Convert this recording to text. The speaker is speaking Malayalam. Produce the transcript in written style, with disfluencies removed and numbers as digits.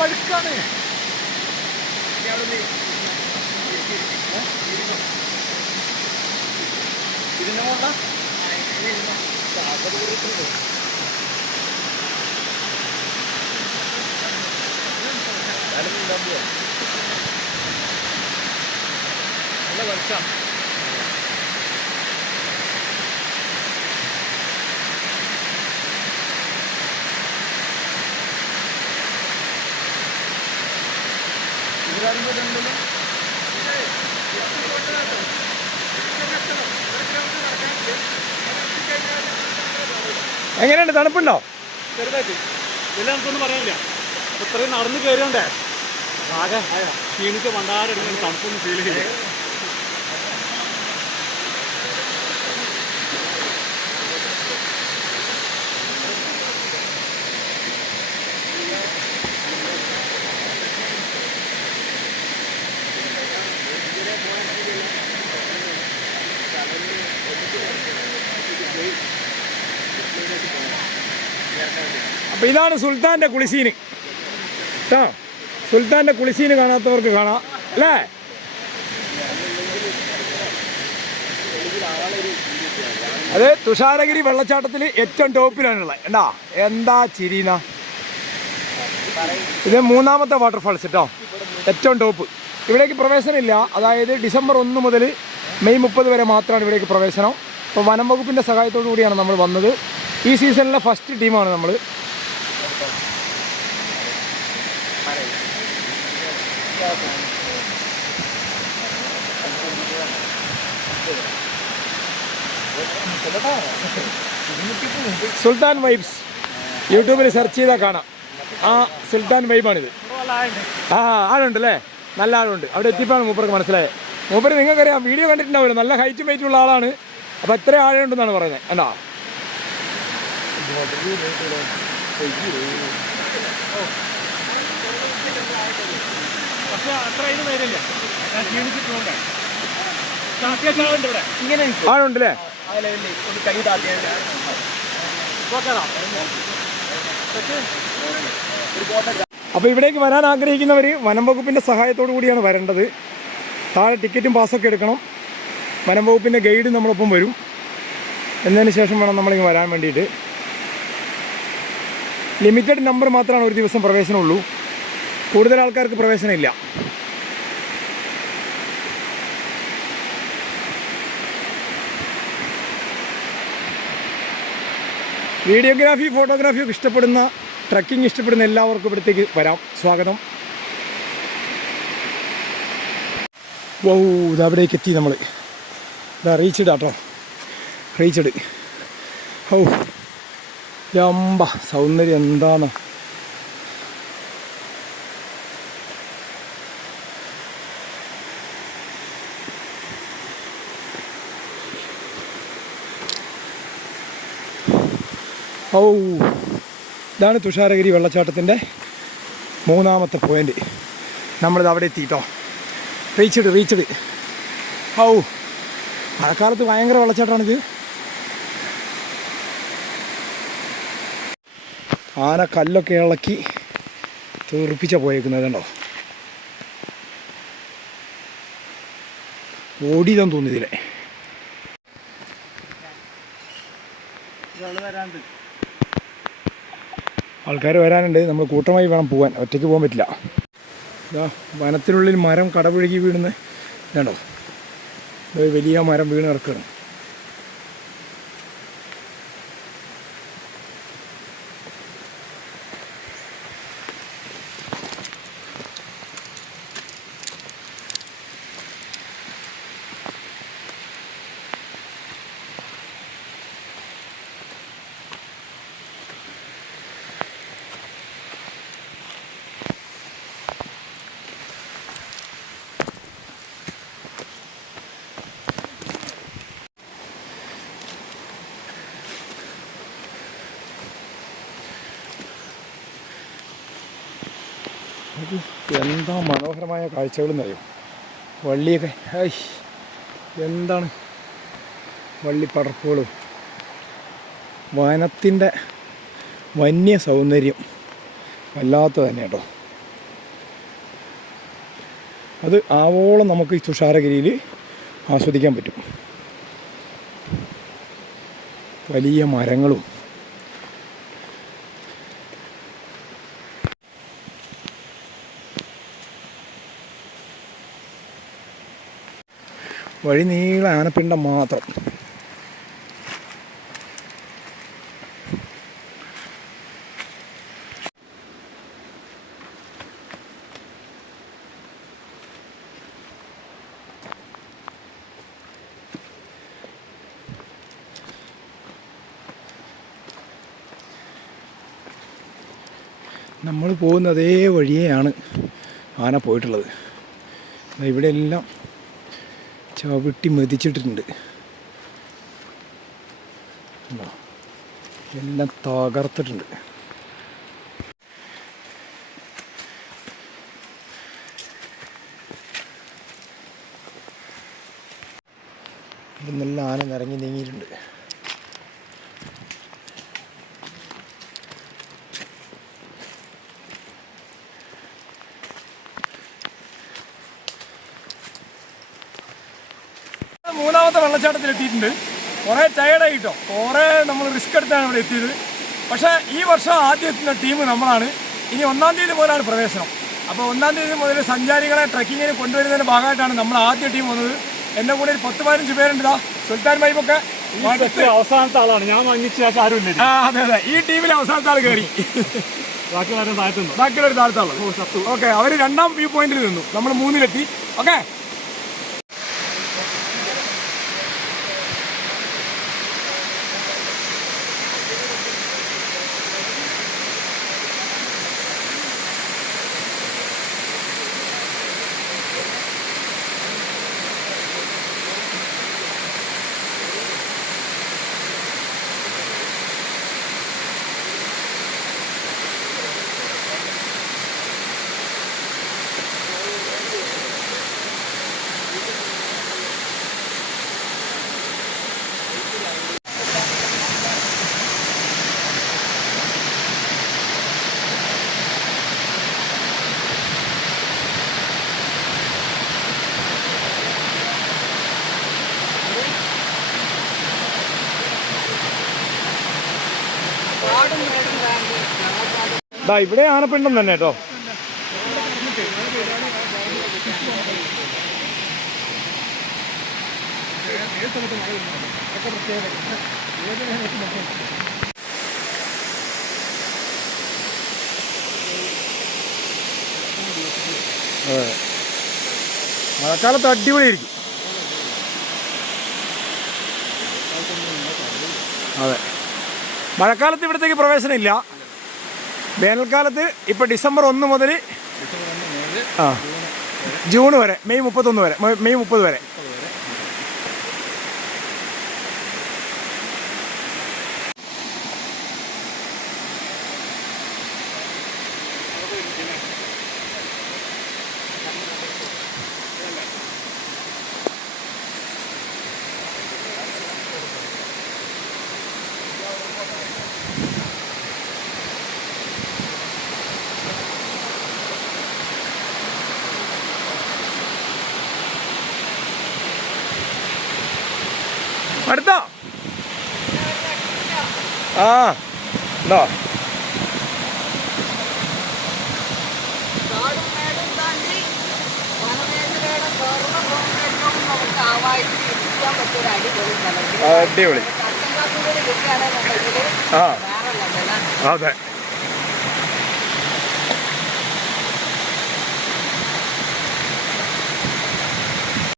വഴുക്കാണ്. ഇതിന്റെ കൊണ്ട നല്ല വലുപ്പം. എങ്ങനെയുണ്ട്? തണുപ്പുണ്ടോ? ചെറുതായിട്ട്. ഇല്ല, നമുക്കൊന്നും പറയാനില്ല. ഇത്രയും നടന്ന് കയറിയോണ്ടേ ആകെ ക്ഷീണിച്ച് മണ്ടാരെടുക്കുന്ന തണുപ്പൊന്നും ഫീൽ ചെയ്യും. അപ്പോൾ ഇതാണ് സുൽത്താൻ്റെ കുളിസീന് കേട്ടോ. സുൽത്താൻ്റെ കുളിസീന് കാണാത്തവർക്ക് കാണാം അല്ലേ? അത് തുഷാരഗിരി വെള്ളച്ചാട്ടത്തിൽ ഏറ്റവും ടോപ്പിലാണുള്ളത്. എന്താ എന്താ ചിരീന. ഇത് മൂന്നാമത്തെ വാട്ടർഫാൾസ് കേട്ടോ, ഏറ്റവും ടോപ്പ്. ഇവിടേക്ക് പ്രവേശനമില്ല. അതായത് ഡിസംബർ 1 മുതൽ മെയ് 30 വരെ മാത്രമാണ് ഇവിടേക്ക് പ്രവേശനം. അപ്പോൾ വനം വകുപ്പിൻ്റെ സഹായത്തോടു കൂടിയാണ് നമ്മൾ വന്നത്. ഈ സീസണിലെ ഫസ്റ്റ് ടീമാണ് നമ്മൾ. സുൽത്താൻ വൈബ്സ് യൂട്യൂബിൽ സെർച്ച് ചെയ്താൽ കാണാം. ആ സുൽത്താൻ വൈബാണിത്. ആ ആളുണ്ടല്ലേ, നല്ല ആളുണ്ട്. അവിടെ എത്തിയപ്പോഴാണ് മൂപ്പർക്ക് മനസ്സിലായത്. മൂപ്പര് നിങ്ങൾക്കറിയാം, വീഡിയോ കണ്ടിട്ടുണ്ടാവില്ല, നല്ല ഹൈറ്റും വെയിറ്റും ഉള്ള ആളാണ്. അപ്പോൾ എത്ര ആളുണ്ടെന്നാണ് പറയുന്നത്. കണ്ടോ? ആളുണ്ടല്ലേ. അപ്പോൾ ഇവിടേക്ക് വരാൻ ആഗ്രഹിക്കുന്നവർ വനം വകുപ്പിൻ്റെ സഹായത്തോടു കൂടിയാണ് വരേണ്ടത്. താഴെ ടിക്കറ്റും പാസ്സൊക്കെ എടുക്കണം. വനം വകുപ്പിൻ്റെ ഗൈഡ് നമ്മളൊപ്പം വരും. എന്നതിന് ശേഷം വേണം നമ്മളിങ്ങ് വരാൻ വേണ്ടിയിട്ട്. ലിമിറ്റഡ് നമ്പർ മാത്രമാണ് ഒരു ദിവസം പ്രവേശനമുള്ളൂ. കൂടുതൽ ആൾക്കാർക്ക് പ്രവേശനമില്ല. വീഡിയോഗ്രാഫി, ഫോട്ടോഗ്രാഫി ഒക്കെ ഇഷ്ടപ്പെടുന്ന, ട്രക്കിംഗ് ഇഷ്ടപ്പെടുന്ന എല്ലാവർക്കും ഇവിടത്തേക്ക് വരാം. സ്വാഗതം. വൗ, ഇതവിടേക്ക് എത്തി നമ്മൾ. ഇതാ റീച്ച്ഡ് കേട്ടോ, റീച്ച്ഡ്. ഓ യമ്പ സൗന്ദര്യം എന്താണോ. ഓ ഇതാണ് തുഷാരഗിരി വെള്ളച്ചാട്ടത്തിൻ്റെ മൂന്നാമത്തെ പോയിൻ്റ്. നമ്മളിത് അവിടെ എത്തിയിട്ടോ. റീച്ച്ഡ്. ഓ മഴക്കാലത്ത് ഭയങ്കര വെള്ളച്ചാട്ടമാണിത്. ആന കല്ലൊക്കെ ഇളക്കി തീർപ്പിച്ച പോയേക്കുന്നത് കണ്ടോ. ഓടിയതാന്ന് തോന്നിയതിലെ. ആൾക്കാർ വരാനുണ്ട്. നമ്മൾ കൂട്ടമായി വേണം പോകാൻ, ഒറ്റയ്ക്ക് പോകാൻ പറ്റില്ല. ഇതാ വനത്തിനുള്ളിൽ മരം കടപുഴകി വീഴുന്ന ഇതാണോ, വലിയ മരം വീണ് കിടക്കുകയാണ്. എന്താ മനോഹരമായ കാഴ്ചകളെന്നറിയും. വള്ളിയൊക്കെ എന്താണ് വള്ളിപ്പടർപ്പുകളും വനത്തിൻ്റെ വന്യ സൗന്ദര്യം വല്ലാത്ത തന്നെ കേട്ടോ. അത് ആവോളം നമുക്ക് ഈ തുഷാരഗിരിയിൽ ആസ്വദിക്കാൻ പറ്റും. വലിയ മരങ്ങളും വഴി നീള ആനപ്പിണ്ടം മാത്രം. നമ്മൾ പോകുന്ന അതേ വഴിയെയാണ് ആന പോയിട്ടുള്ളത്. ഇവിടെ എല്ലാം ചവിട്ടി മെതിച്ചിട്ടുണ്ട്. എല്ലാം തകർത്തിട്ടുണ്ട്. ഇവിടുന്നെല്ലാം ആന നിറങ്ങി നീങ്ങിയിട്ടുണ്ട്. മൂന്നാമത്തെ വെള്ളച്ചാട്ടത്തിലെത്തിയിട്ടുണ്ട്. കുറേ ടയർഡായിട്ടോ, കുറേ നമ്മൾ റിസ്ക് എടുത്താണ് ഇവിടെ എത്തിയത്. പക്ഷേ ഈ വർഷം ആദ്യം എത്തുന്ന ടീം നമ്മളാണ്. ഇനി 1-ാം തീയതി മുതലാണ് പ്രവേശനം. അപ്പോൾ 1-ാം തീയതി മുതൽ സഞ്ചാരികളെ ട്രക്കിങ്ങിന് കൊണ്ടുവരുന്നതിൻ്റെ ഭാഗമായിട്ടാണ് നമ്മൾ ആദ്യ ടീം വന്നത്. എൻ്റെ കൂടെ ഒരു 10-15 പേരുണ്ട്. സുൽത്താൻ വൈബൊക്കെ അവസാനത്തെ ആളാണ്. ഞാൻ മഞ്ഞിച്ച ആരുമില്ല. അതെ അതെ, ഈ ടീമിലെ അവസാനത്തെ ആൾ കയറി. ബാക്കിയുള്ളവർ താഴത്താളോ. ഓക്കെ, അവർ 2-ാം വ്യൂ പോയിന്റിൽ നിന്നു, നമ്മൾ 3-ലെത്തി. ഓക്കെ, ഇവിടെ ആനപ്പിണ്ടം തന്നെ കേട്ടോ. അതെ, മഴക്കാലത്ത് അടിപൊളിയായിരിക്കും. അതെ, മഴക്കാലത്ത് ഇവിടത്തേക്ക് പ്രവേശനം ഇല്ല. വേനൽക്കാലത്ത് ഇപ്പോൾ ഡിസംബർ 1 മുതൽ ജൂൺ വരെ, മെയ് 30 വരെ. അടുത്തോ ഉണ്ടോ? അടിപൊളി. അതെ.